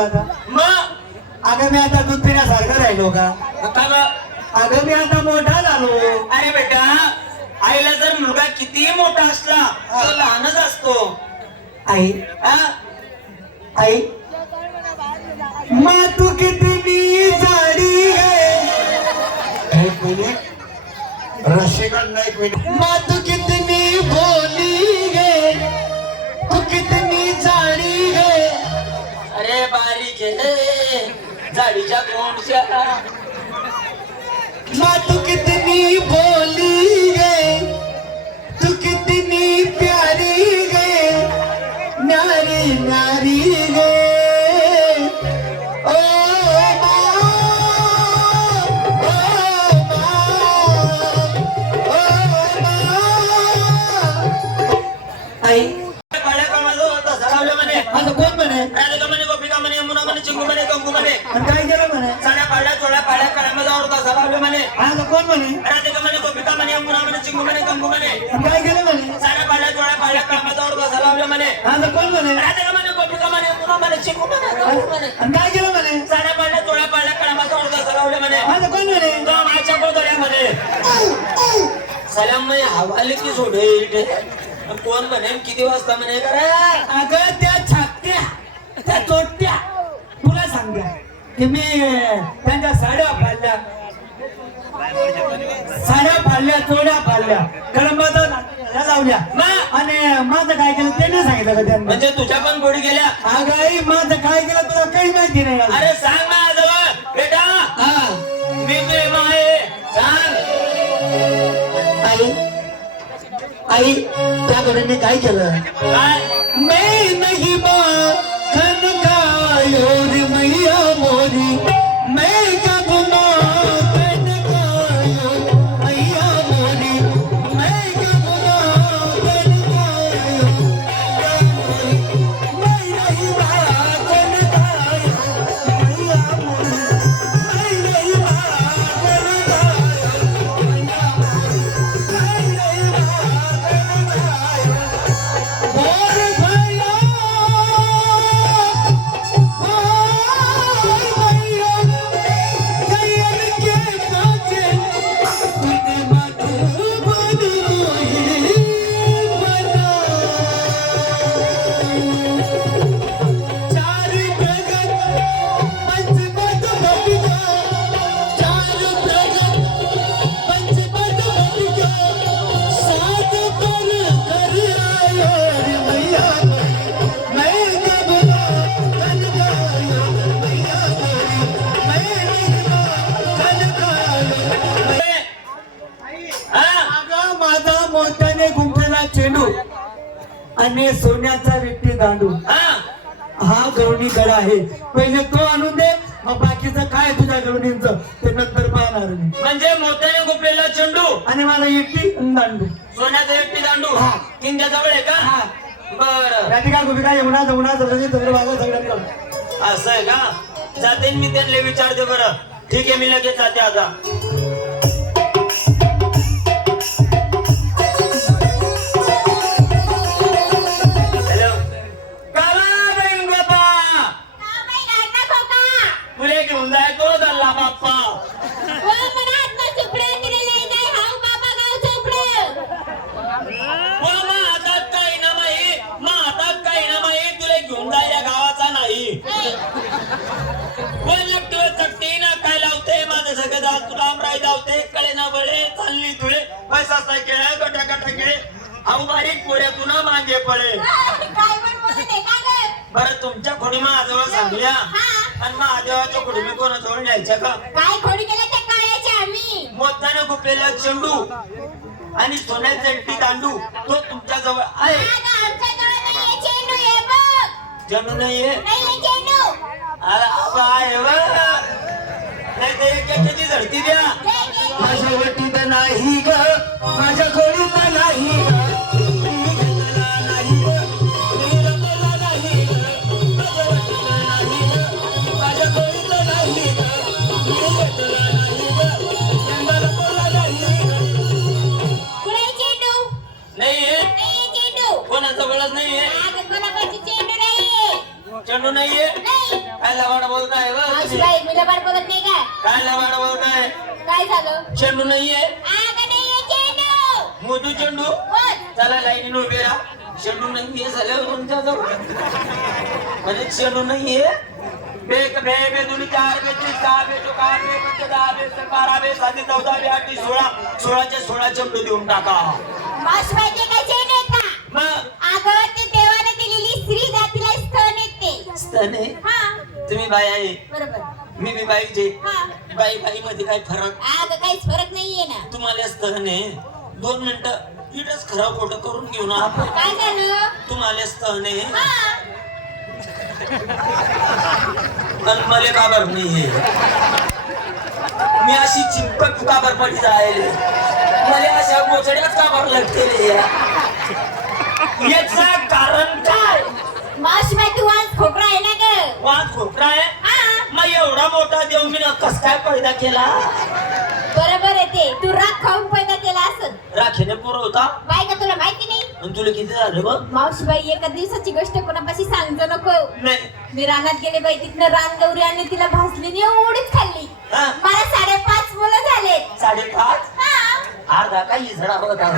तू आता मग? अगं मी आता दूध पिण्यासारखं राहिलो का? का बा? अगं मी आता मोठा झालो. अरे बेटा आईला जर मुलगा कितीही मोठा असला तो लहानच असतो. आई? हा? आई? मा तू किती मी जाडी गे एक मिनिट रसिकांना एक मिनिट. मा तू किती मी बोली तू किती केले. आहे जाडीच्या कोणच्या म्हणे यमुना म्हणे चिंगू म्हणे कंकू म्हणे. आणि काय केलं म्हणे? साड्या पाड्या चोळ्या पाड्या काळ्यामध्ये होता सरावलं म्हणे आता कोण म्हणे? राधिका म्हणे गोपिका म्हणे यमुना म्हणे चिंगू म्हणे कंकू म्हणे. आणि काय केलं म्हणे? साड्या चोळ्या होता सरावलं म्हणे कोण म्हणे? राधिका म्हणे गोपिका म्हणे यमुना म्हणे चिंगू म्हणे कंकू म्हणे. आणि काय केलं म्हणे? साड्या पाड्या चोळ्या पाड्या काळामध्ये होता सरावलं म्हणे आता कोण म्हणे? तो माझ्या गोदड्या म्हणे. सलाम हवाली की सोडे. कोण म्हणे? किती वाजता म्हणे? करा अगं त्या छात्या त्या चोट्या तुला सांगा की मी त्यांच्या साड्या फाडल्या. साड्या फाडल्या चोड्या फाडल्या. कळंबाचा लावल्या? आणि माझं काय केलं ते नाही सांगितलं का त्यांनी? म्हणजे तुझ्या पण गोडी गेल्या? अगं आई माझं काय केलं तुला काही माहिती नाही. अरे सांग ना जवळ बेटा. हा. मी प्रेम आहे सांग. आई आई त्या गड्यांनी काय केलं? काय? मैं नहीं माखन आणि सोन्याचा विट्टी दांडू. हा? हा गरुणी गडा आहे. पहिले तो आणून दे मग बाकीचं काय तुझ्या गरुणींचं ते नंतर पाहणार मी. म्हणजे मोत्याने गुपलेला चेंडू. आणि मला एकटी दांडू. सोन्याचा एकटी दांडू. हा. किंच्या जवळ आहे का? हा. बर. राधिका गोपिका यमुना जमुना सरस्वती चंद्रभागा असं आहे का? जाते मी त्यांना विचारते बरं. ठीक आहे मी लगेच जाते आता. धावते कळे ना बळे चालली तुळे पैसा खेळ गटा गटा खेळ अहो बारीक पोऱ्यातून मागे पळे. बरं तुमच्या खोडी महाजवळ सांगल्या. आणि महादेवाच्या खोडी मी कोणाजवळ न्यायच्या का? काय खोडी केल्या त्या आम्ही? मोत्याने गुपलेला चेंडू आणि सोन्याचा एकटी दांडू तो तुमच्या जवळ आहे चेंडू नाहीये? अरे आहे. नाही एकाची झडती द्या. माझ्या वटीत नाही ग. माझ्या गोडीत नाही ग. मी घेतला नाही ग मी रमला नाही ग माझ्या वटीत नाही ग माझ्या गोडीत नाही. ग मी घेतला नाही ग यंदा रमला नाही ग कुठे आहे चेंडू नाहीये काय? लबाड बोलताय काय लबाड बोलताय? काय झालं? चेंडू नाहीये. मोदू चेंडू. चला लाईनीने उभे राहा. चेंडू नाहीये झाल्यावर तुमच्या जवळ म्हणजे चेंडू नाहीये. बेक बे बे दोन्ही चार बे तीन सहा बे चौकार बे पंच दहा बे सहा, बारा बे सात चौदा बे आठ बे सोळा. सोळाचे सोळा चेंडू देऊन टाका. मावशीबाई ते काय चेंडू आहेत का मग? अगं ते देवाने दिलेली स्त्री जातीला स्थन येते. स्तने तुम्ही बाई आहे. बरोबर. मी बी बाईचे हा. बाई बाई मध्ये काय फरक अगं काहीच फरक नाहीये ना. तुम्हाला स्तन आहे दोन मिनिटं इथंच खरं खोटं करून घेऊ ना. आपण काय झालं? तुम्हाला स्तन आहे हा. पण मला काबर नाहीये? मी अशी चिंपट काबर पडी जायले. मला अशा मोचड्याच काबर लागते याच कारण काय? मावशीबाई तू आज खोकरा आहे ना ग? वाद खोकरा आहे? एवढा मोठा देव मी कस काय पैदा केला? बरोबर आहे ते. तू राग खाऊन पैदा केला असत राखीने पुरवता बाय का तुला माहिती नाही? आणि तुला किती झालं बघ? मावशीबाई एका दिवसाची गोष्ट कोणापाशी सांगतो नको. नाही. मी रानात गेले बाई तिथनं रानगौरी आणि तिला भाजलेली एवढीच खाल्ली. हा. मला साडेपाच मुलं झालेत. साडेपाच? हा. अर्धा काही झडा होता.